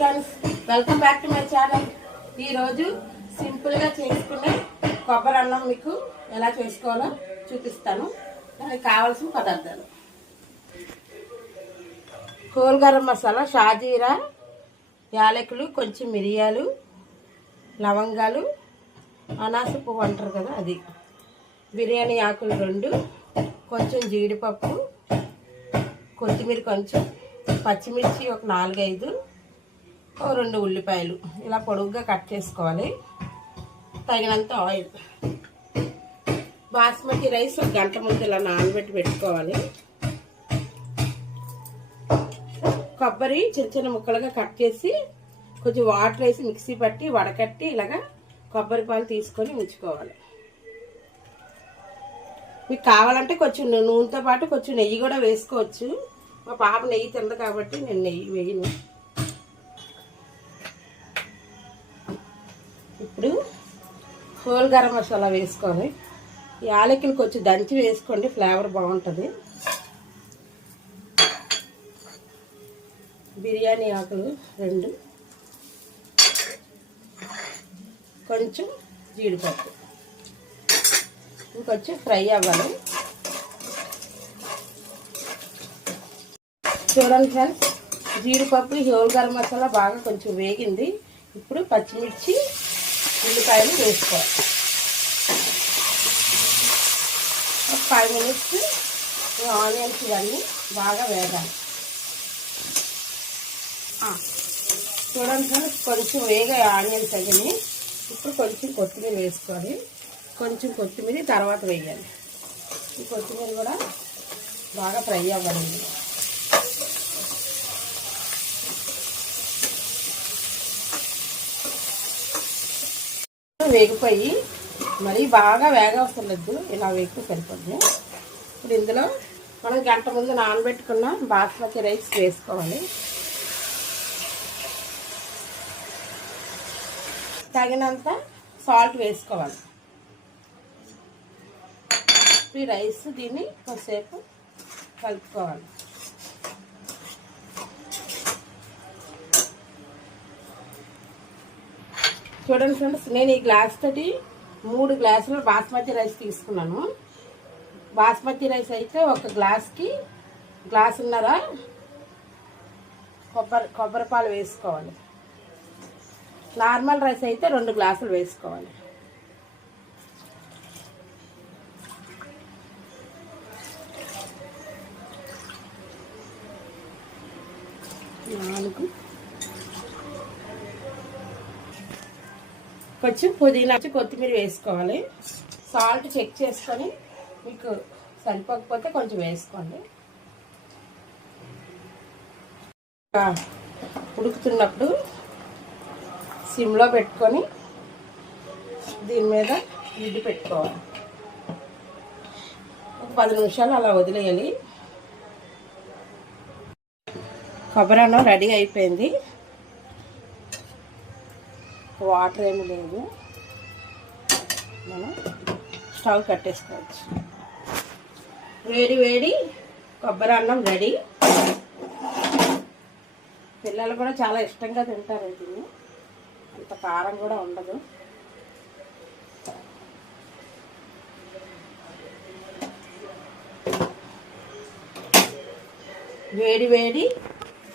Friends welcome back to my channel ఈరోజు సింపుల్గా చేసుకునే కొబ్బరి అన్నం మీకు ఎలా చేసుకోవాలో చూపిస్తాను. దానికి కావాల్సిన పదార్థాలు. కోల్ గరం మసాలా షాజీరా యాలకులు కొంచెం మిరియాలు లవంగాలు అనాస పువ్వు అంటారు కదా అది. బిర్యానీ ఆకులు రెండు కొంచెం జీడిపప్పు కొత్తిమీర కొంచెం పచ్చిమిర్చి ఒక నాలుగైదు రెండు ఉల్లిపాయలు. ఇలా పొడుగ్గా కట్ చేసుకోవాలి. తగినంత ఆయిల్. బాస్మతి రైస్ ఒక గంట ముందు ఇలా నానబెట్టి పెట్టుకోవాలి. కొబ్బరి చిన్న చిన్న ముక్కలుగా కట్ చేసి కొంచెం వాటర్ వేసి మిక్సీ పట్టి వడకట్టి ఇలాగా కొబ్బరి పాలు తీసుకొని ఉంచుకోవాలి. మీకు కావాలంటే కొంచెం నూనెతో పాటు కొంచెం నెయ్యి కూడా వేసుకోవచ్చు. మా పాప నెయ్యి తింది కాబట్టి నేను నెయ్యి వేయను. హోల్ గరం మసాలా వేసుకోవాలి యాలకులు కొంచెం దంచి వేసుకోండి ఫ్లేవర్ బాగుంటుంది. బిర్యానీ ఆకులు రెండు. కొంచెం జీడిపప్పు. ఇంకొంచెం ఫ్రై అవ్వాలి. చూడండి ఫ్రెండ్స్ జీడిపప్పు హోల్ గరం మసాలా బాగా కొంచెం వేగింది. ఇప్పుడు పచ్చిమిర్చి ఉల్లిపాయలు వేసుకోవాలి. ఒక ఫైవ్ మినిట్స్ ఆనియన్స్ ఇవన్నీ బాగా వేగాలి. చూడండి కొంచెం వేగ ఆనియన్స్ అయ్యి ఇప్పుడు కొంచెం కొత్తిమీర వేసుకోవాలి. కొంచెం కొత్తిమీర తర్వాత వేయాలి. ఈ కొత్తిమీర కూడా బాగా ఫ్రై అవ్వాలి వేగిపోయి మరి బాగా వేగ వస్తలేదు ఇలా వేగితే సరిపోద్ది. ఇప్పుడు ఇందులో మనం గంట ముందు నానబెట్టుకున్న బాస్మతి రైస్ వేసుకోవాలి. తగినంత సాల్ట్ వేసుకోవాలి. ఈ రైస్ దీన్ని కొద్దిసేపు కలుపుకోవాలి. చూడండి ఫ్రెండ్స్ నేను ఈ గ్లాస్ తోటి మూడు గ్లాసులు బాస్మతి రైస్ తీసుకున్నాను. బాస్మతి రైస్ అయితే ఒక గ్లాస్కి గ్లాసున్నర కొబ్బరి కొబ్బరి పాలు వేసుకోవాలి. నార్మల్ రైస్ అయితే రెండు గ్లాసులు వేసుకోవాలి. నాలుగు. కొంచెం పుదీనా వచ్చి కొత్తిమీర వేసుకోవాలి. సాల్ట్ చెక్ చేసుకొని మీకు సరిపోకపోతే కొంచెం వేసుకోండి. ఉడుకుతున్నప్పుడు సిమ్లో పెట్టుకొని దీని మీద లిడ్ పెట్టుకోవాలి. ఒక పది నిమిషాలు అలా వదిలేయాలి. కొబ్బరి అన్నం రెడీ అయిపోయింది. వాటర్ ఏమి లేదు. మనం స్టవ్ కట్టేసుకోవచ్చు. వేడి వేడి కొబ్బరి అన్నం రెడీ. పిల్లలు కూడా చాలా ఇష్టంగా తింటారు దీన్ని అంత కారం కూడా ఉండదు. వేడి వేడి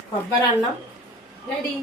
కొబ్బరి అన్నం రెడీ.